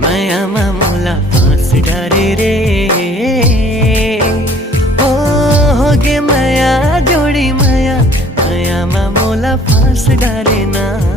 मायामा मोला फाँस डारे रे। ओ होगे माया जोडी माया, मायामा मोला फाँस डारे ना।